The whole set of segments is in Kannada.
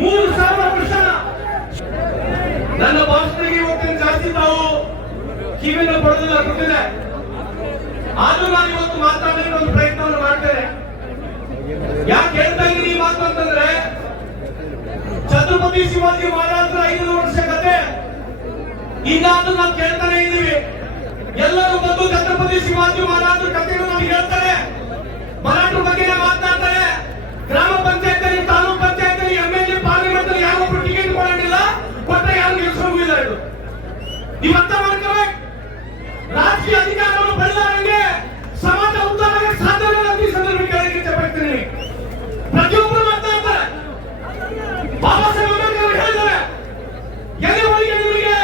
3000 ವರ್ಷ ನನ್ನ ಭಾಷಣಕ್ಕೆ ಇವತ್ತಿನ ಜಾಸ್ತಿ ತಾವು ಕಿವಿನ ಪಡೆದಿಲ್ಲ ಗೊತ್ತಿದೆ. ಆದ್ರೂ ನಾನು ಇವತ್ತು ಮಾತಾಡಲಿಕ್ಕೆ ಒಂದು ಪ್ರಯತ್ನವನ್ನು ಮಾಡ್ತೇನೆ. ಯಾಕೆ ಹೇಳ್ತಾ ಇದ್ದೀನಿ ಈ ಮಾತು ಅಂತಂದ್ರೆ, ಛತ್ರಪತಿ ಶಿವಾಜಿ ಮಹಾರಾಜರ 500 ವರ್ಷ ಕತೆ ಇನ್ನಾದ್ರೂ ನಾವು ಕೇಳ್ತಾನೆ ಇದೀವಿ. ಎಲ್ಲರೂ ಬಂದು ಛತ್ರಪತಿ ಶಿವಾಜಿ ಮಹಾರಾಜರ ಕಥೆಯನ್ನು ನಮ್ಗೆ ಹೇಳ್ತಾರೆ, ಮರಾಠರ ಬಗ್ಗೆ ಮಾತನಾಡ್ತಾರೆ. ಗ್ರಾಮ ಪಂಚಾಯತ್ ತಾಲೂಕ್ ಪಂಚಾಯತ್ MLA ಪಾರ್ಲಿಮೆಂಟ್ ಯಾರೊಬ್ರು ಟಿಕೆಟ್ ಕೊಡಂಗಿಲ್ಲ, ಕೊಟ್ಟರೆ ಯಾರು ನಿಲ್ಸೋಂಗಿಲ್ಲ. ಇದು ನೀವು ಅರ್ಥ ಮಾಡ್ಕೋಬೇಕು. ರಾಜಕೀಯ ಅಧಿಕಾರವನ್ನು ಪಡೆದವರಿಗೆ ಸಮಾಜ ಉದ್ಧಾರಕ್ಕೆ ಸಾಧ್ಯವಿಲ್ಲ ಅಂತ ಈ ಸಂದರ್ಭದಲ್ಲಿ ಕೇಳಲಿಕ್ಕೆ ಇಷ್ಟಪಡ್ತೀನಿ. ಪ್ರತಿಯೊಬ್ಬರು ಮಾತಾಡ್ತಾರೆ. ಬಾಬಾ ಸಾಹೇಬ್ ಅಂಬೇಡ್ಕರ್ ಹೇಳಿದ್ದಾರೆ, ಎಲ್ಲಿವರೆಗೆ ನಿಮಗೆ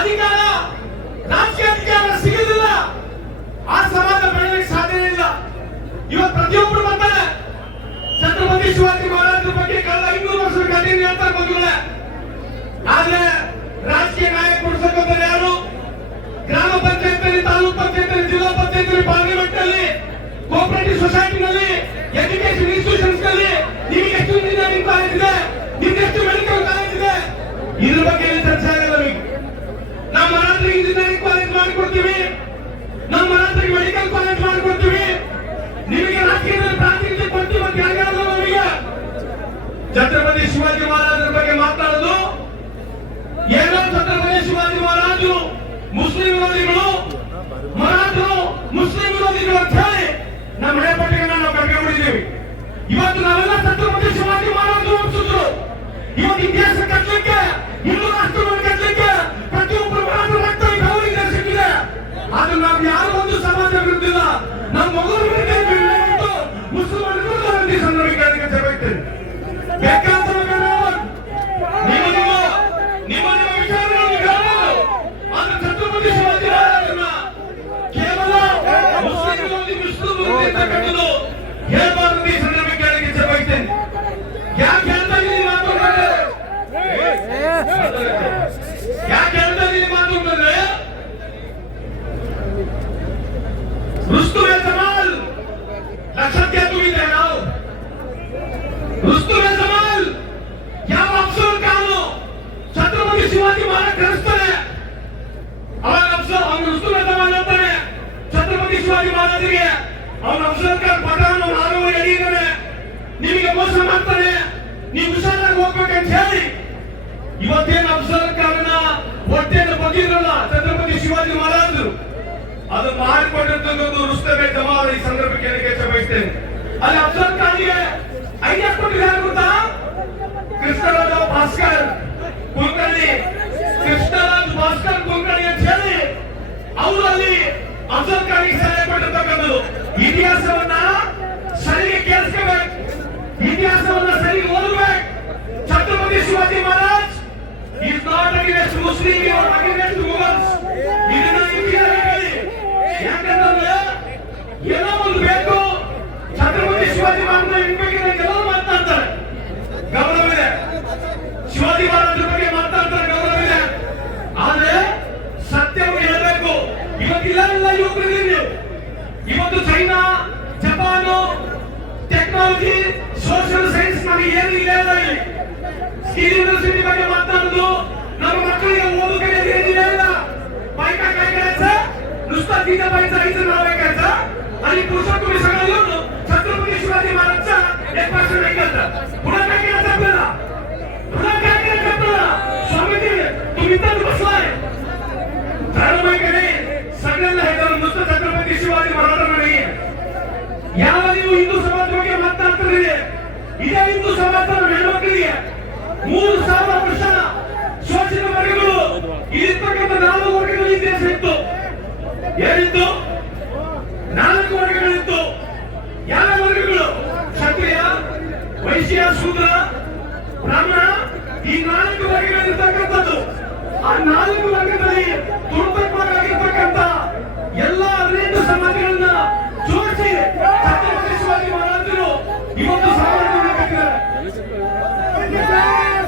ಅಧಿಕಾರ ರಾಜಕೀಯ ಅಧಿಕಾರ ಸಿಗಲಿಲ್ಲ ಆ ಸಮಾಜ ಬೆಳೆಯಲಿಕ್ಕೆ ಸಾಧ್ಯ ಇಲ್ಲ. ಇವತ್ತು ಪ್ರತಿಯೊಬ್ಬರು ಬರ್ತಾರೆ ಛತ್ರಪತಿ ಶಿವಾಜಿ ಮಹಾರಾಜರ ಬಗ್ಗೆ ಕಳೆದ 500 ವರ್ಷದ ಕಥೆಯನ್ನು ಹೇಳ್ತಾರೆ ಬಂದಿಲ್ಲ. ಆದ್ರೆ ರಾಜಕೀಯ ನಾಯಕರು ಸಂಘದಲ್ಲಿ ಯಾರು ಗ್ರಾಮ ಪಂಚಾಯತ್ ತಾಲೂಕ್ ಪಂಚಾಯತ್ ಜಿಲ್ಲಾ ಪಂಚಾಯತ್ ಪಾರ್ಲಿಮೆಂಟ್ ನಲ್ಲಿ ಕೋಆಪರೇಟಿವ್ ಸೊಸೈಟಿನಲ್ಲಿ ಎಜುಕೇಶನ್ ಇನ್ಸ್ಟಿಟ್ಯೂಷನ್ಸ್ ನಲ್ಲಿ ನಿಮಗೆ ಎಷ್ಟು ಇಂಜಿನಿಯರಿಂಗ್ ಕಾಲೇಜ್ ಇದೆ, ನಿಮ್ಗೆ ಎಷ್ಟು ಮೆಡಿಕಲ್ ಕಾಲೇಜ್ ಇದೆ, ಇದ್ರ ಬಗ್ಗೆ ಚರ್ಚೆ ಆಗಲ್ಲ. ನಮ್ಮ ಮರಾಠರಿಗೆ ಇಂಜಿನಿಯರಿಂಗ್ ಕಾಲೇಜ್ ಮಾಡಿಕೊಡ್ತೀವಿ, ನಮ್ಮ ಮರಾಠರಿಗೆ ಮೆಡಿಕಲ್ ಕಾಲೇಜ್ ಮಾಡಿಕೊಡ್ತೀವಿ, ನಿಮಗೆ ರಾಜಕೀಯದಲ್ಲಿ ಪ್ರಾತಿನಿಧ್ಯ ಕೊಡ್ತೀವಿ ಅಂತ ಯಾರು ನಮಗೆ. ಛತ್ರಪತಿ ಶಿವಾಜಿ ಮಹಾರಾಜರ ಬಗ್ಗೆ ಮಾತಾಡೋದು ಏನೋ ಛತ್ರಪತಿ ಶಿವಾಜಿ ಮಹಾರಾಜರು ಮುಸ್ಲಿಂ ವಿರೋಧಿಗಳು, ಮರಾಠರು ಮುಸ್ಲಿಂ ವಿರೋಧಿಗಳು ಅಂತ ಹೇಳಿ ನಮ್ಮ ಹಣೆಪಟ್ಟಿಗೆಯನ್ನು ನಾವು ಕಟ್ಕೊಂಡಿದ್ದೀವಿ. ಇವತ್ತು ನಾವೆಲ್ಲ ಛತ್ರಪತಿ ಶಿವಾಜಿ ಮಹಾರಾಜರು ಅನ್ಸಿದ್ರು. ಇವತ್ತು ಇತಿಹಾಸ ಕಟ್ಟಲಿಕ್ಕೆ, ಹಿಂದೂ ರಾಷ್ಟ್ರವನ್ನು ಕಟ್ಟಲಿಕ್ಕೆ ಪ್ರತಿಯೊಬ್ಬರು ಮರಾಠರು ರಕ್ತ ಗೌರವ ಸಿಕ್ಕಿದೆ. ಆದ್ರೆ ನಾವು ಯಾರು ಒಂದು ಸಮಾಜ ವಿರುದ್ಧಿಲ್ಲ, ನಮ್ಮ ಮಗುವಿನ ಮುಸಲ್ಮಾನ ವಿರುದ್ಧ ಸಂದರ್ಭಕ್ಕೆ ಜರುಗುತ್ತೇನೆ. ಬೇಕಾದ ನಿಮ್ಮ ವಿಚಾರಗಳನ್ನು ಹೇಳಬಹುದು. ಆದ್ರೆ ಛತ್ರಪತಿ ಶಿವಾಜಿ ಮಹಾರಾಜರನ್ನ ಕೇವಲ ಮುಸ್ಲಿಂ ವಿರೋಧಿ ವಿಷ್ಣು ವಿರೋಧಿ ಅಂತ ಕಟ್ಟಲು ಹೇಳಬಾರದು ಈ ಸಂದರ್ಭಕ್ಕೆ ಜರುಗುತ್ತೇನೆ. ಯಾಕೆ ಹೇಳ್ತಾ ಇದ್ದೀನಿ ಮಾತು ಅಂತಂದ್ರೆ, ಯಾಕೆ ಹೇಳ್ತಾ ಇದ್ದೀನಿ ಮಾತು ಅಂತಂದ್ರೆ, रुस्तुम जमाल लक्षात घ्या तुम्ही ते नाव. रुस्तुम जमाल या अफसर कानो छत्रपती शिवाजी महाराज खरस्ताने ಅವಾಗ ಅಫಸರ್ ಅವನು रुस्तुम जमाल ಅಂತಾನೆ ಛತ್ರಪತಿ ಶಿವಾಜಿ ಮಹಾರಾಜರಿಗೆ. ಅವನು ಅಫಸರ್ ಖಾನ್ ಪಠಾಣ ಆರೋಗ್ಯ ಹಿಡಿದಾನೆ, ನಿಮಗೆ ಮೋಸ ಮಾಡ್ತಾನೆ, ನೀವು ಹುಷಾರಾಗಿ ಹೋಗ್ಬೇಕಂತ ಹೇಳಿ ಇವತ್ತೇನು ಅಫಸರ್ ಖಾನ್ನ ಹೊಟ್ಟೆಯನ್ನು ಬಗ್ಗಿದ್ರಲ್ಲ ಛತ್ರಪತಿ ಶಿವಾಜಿ ಮಹಾರಾಜರು, ಅದು ಮಾಡಿಕೊಂಡಿರ್ತಕ್ಕಂಥ ರುಸ್ತಮ್ ಜಮಾಲ್ ಈ ಸಂದರ್ಭಕ್ಕೆ ಹೇಳಿಕೆ ಬಯಸ್ತೇನೆ. ಅಲ್ಲಿ ಅಫ್ಜಲ್ ಖಾನ್ಗೆ ಐಡಿಯಾ ಕೊಟ್ಟಿದ್ದಾರೆ ಗೊತ್ತಾ? ಕೃಷ್ಣರಾಜ ಭಾಸ್ಕರ್ ಕುಲಕರ್ಣಿ, ಕೃಷ್ಣರಾಜ್ ಭಾಸ್ಕರ್ ಕುಲಕರ್ಣಿ ಅಂತ ಹೇಳಿ ಅವರು ಅಲ್ಲಿ ಅಫ್ಜಲ್ ಖಾನ್ಗೆ ಸಲಹೆ ಕೊಟ್ಟಿರ್ತಕ್ಕಂಥದ್ದು. ಇತಿಹಾಸವನ್ನ ಸರಿಗೆ ಕೇಳಿಸ್ಕೋಬೇಕು, ಇತಿಹಾಸವನ್ನ ಸರಿಗೆ ಓದಬೇಕು. Chhatrapati Shivaji Maharaj is not against Muslim or against Mughals. ಇದನ್ನ ಇತಿಹಾಸ ಯಾಕಂತಂದ್ರೆ ಏನೋ ಒಂದು ಬೇಕು. ಛತ್ರಪತಿ ಶಿವಾಜಿ ಮಹಾರಾಜರ ಬಗ್ಗೆ ಕೆಲವರು ಮಾತನಾಡ್ತಾರೆ, ಗೌರವವಿದೆ. ಶಿವಾಜಿ ಮಹಾರಾಜರ ಬಗ್ಗೆ ಮಾತನಾಡ್ತಾರೆ, ಗೌರವವಿದೆ. ಆದ್ರೆ ಸತ್ಯವನ್ನು ಹೇಳಬೇಕು. ಇವತ್ತಿಲ್ಲ ಯುವಕರಿದ್ದೀವಿ. ಇವತ್ತು China, Japan, technology, social science ನಮಗೆ ಏನು ಇಲ್ಲ. ಸ್ಕಿಲ್ ಯೂನಿವರ್ಸಿಟಿ ಬಗ್ಗೆ ಮಾತನಾಡುದು, ನಮ್ಮ ಮಕ್ಕಳಿಗೆ ಓದುಗಡೆ ಏನಿಲ್ಲ. बायका काय करायचं, नुसता तिच्या बाईचा आईचं नाव ऐकायचं आणि पुरुषात तुम्ही सगळं येऊन छत्रपती शिवाजी महाराजचा एक भाषण ऐकायचं. पुन्हा काय करायचं आपल्याला, पुन्हा काय करायचं आपल्याला? स्वामीजी तुम्ही तर बसलाय धर्म आहे का नाही, सगळ्यांना हे धर्म नुसतं छत्रपती शिवाजी महाराजांना नाहीये. ಯಾವಾಗ ನೀವು ಹಿಂದೂ ಸಮಾಜ ಬಗ್ಗೆ ಮಾತನಾಡ್ತೀರಿ, ಇದೇ ಹಿಂದೂ ಸಮಾಜದ ಹೆಣ್ಮಕ್ಳಿಗೆ 3000 ವರ್ಷ ಶೋಷಿತ ವರ್ಗಗಳು ಇಲ್ಲಿರ್ತಕ್ಕಂಥ 4 ವರ್ಗಗಳ ಇತಿಹಾಸ ಇತ್ತು. ಏನಿತ್ತು? 4 ವರ್ಗಗಳಿತ್ತು. ಯಾವ ವರ್ಗಗಳು? ಕ್ಷತ್ರಿಯ, ವೈಶ್ಯ, ಶೂದ್ರ, ಬ್ರಾಹ್ಮಣ. ಈ 4 ವರ್ಗಗಳಿರ್ತಕ್ಕಂಥದ್ದು. ಆ 4 ವರ್ಗದಲ್ಲಿ ತುರ್ತಕವಾಗಿರ್ತಕ್ಕಂಥ ಎಲ್ಲ 15 ಸಮಾಜಗಳನ್ನ ಜೋಡಿಸಿ ಛತ್ರಪತಿ ಶಿವಾಜಿ ಮಹಾರಾಜರು ಇವತ್ತು ಸಮಾಜವನ್ನು ಕಟ್ಟಿದ್ದಾರೆ.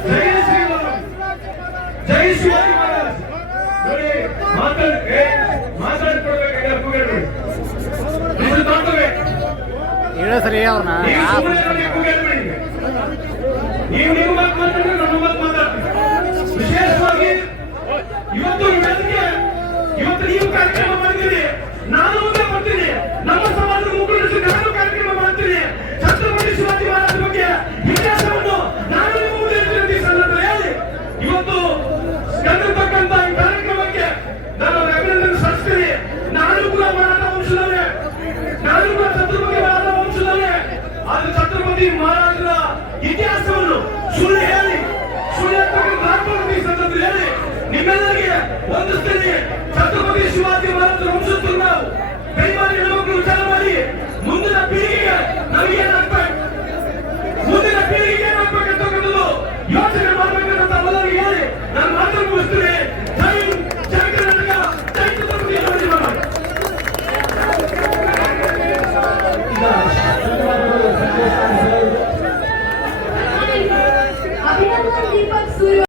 ಜೈ ಶ್ರೀರಾಮ್, ಜೈ ಶಿವಾಜಿ ಮಹಾರಾಜ್. ನೋಡಿ ಮಾತಾಡ್ಕೊಡ್ಬೇಕಾದ್ರೆ ಕೂಗೇಳಿ ಹೇಳ ಸರಿ ಅವ್ರನ್ನ ನೀವು ಮಾತು ಮಾತಾಡಿದ್ರೆ ನಮ್ಮ ಮಾತು ಮಾತಾಡ್ತೀವಿ. ವಿಶೇಷವಾಗಿ ಇವತ್ತು ನೀವು ಕಾರ್ಯಕ್ರಮ ಮಾಡಿದ್ದೀರಿ, ನಾನು ಮುಂದೆ ಬರ್ತೀನಿ. ನಮ್ಮ ಸಮಾಜದ ಮುಖಂಡರು ನಾನು ಕಾರ್ಯಕ್ರಮ ಮಾಡ್ತೀನಿ. ಛತ್ರಪತಿ ಶಿವಾಜಿ ಮಹಾರಾಜರ ಬಗ್ಗೆ ಇತಿಹಾಸವನ್ನು ನಾನು ನಿಮ್ಮ ಮುಂದೆ ಈ ಸಂದರ್ಭದಲ್ಲಿ ಹೇಳಿ ಇವತ್ತು ನಡೆದಿರ್ತಕ್ಕಂಥ ಈ ಕಾರ್ಯಕ್ರಮಕ್ಕೆ ನಾನು ಅಭಿನಂದನೆ ಸಲ್ಲಿಸ್ತೀನಿ. ನಾನು ಕೂಡ ಮರಾಠ ವಂಶದವೇ, ನಾನು ಕೂಡ ಛತ್ರಪತಿ ಮಹಾರಾಜ ವಂಶದವೇ. ಆದ್ರೆ ಛತ್ರಪತಿ ಮಹಾರಾಜರ ಇತಿಹಾಸವನ್ನು ಸುಳ್ಳು ಹೇಳಿ ಈ ಸಂದರ್ಭದಲ್ಲಿ ಹೇಳಿ ನಿಮ್ಮೆಲ್ಲರಿಗೆ ವಂದಿಸ್ತೀನಿ. ಛತ್ರಪತಿ ಶಿವಾಜಿ ಮಹಾರಾಜರ ವಂಶಸ್ಥರು ನಾವು ಕೈಮಾರಿ ಹೆಣ್ಮಕ್ಳು ವಿಚಾರ ಮಾಡಿ ಮುಂದಿನ ಪೀಳಿಗೆಗೆ ನಮಗೆ ಏನಾಗ್ಬೇಕು, ಮುಂದಿನ ಪೀಳಿಗೆಗೆ ಏನಾಗ್ಬೇಕಂತಕ್ಕಂಥದ್ದು ಯೋಚನೆ ಮಾಡ್ಬೇಕಂತ ಮೊದಲಿಗೆ ಹೇಳಿ ನಾನು ಮಾತನ್ನು ಮುಗಿಸ್ತೀನಿ. ಜೈ ಜೈ ಕರ್ನಾಟಕ, ಜೈ ಛತ್ರಪತಿ ಶಿವಾಜಿ ಮಹಾರಾಜ. अभिनंदन दीपक सूर्य।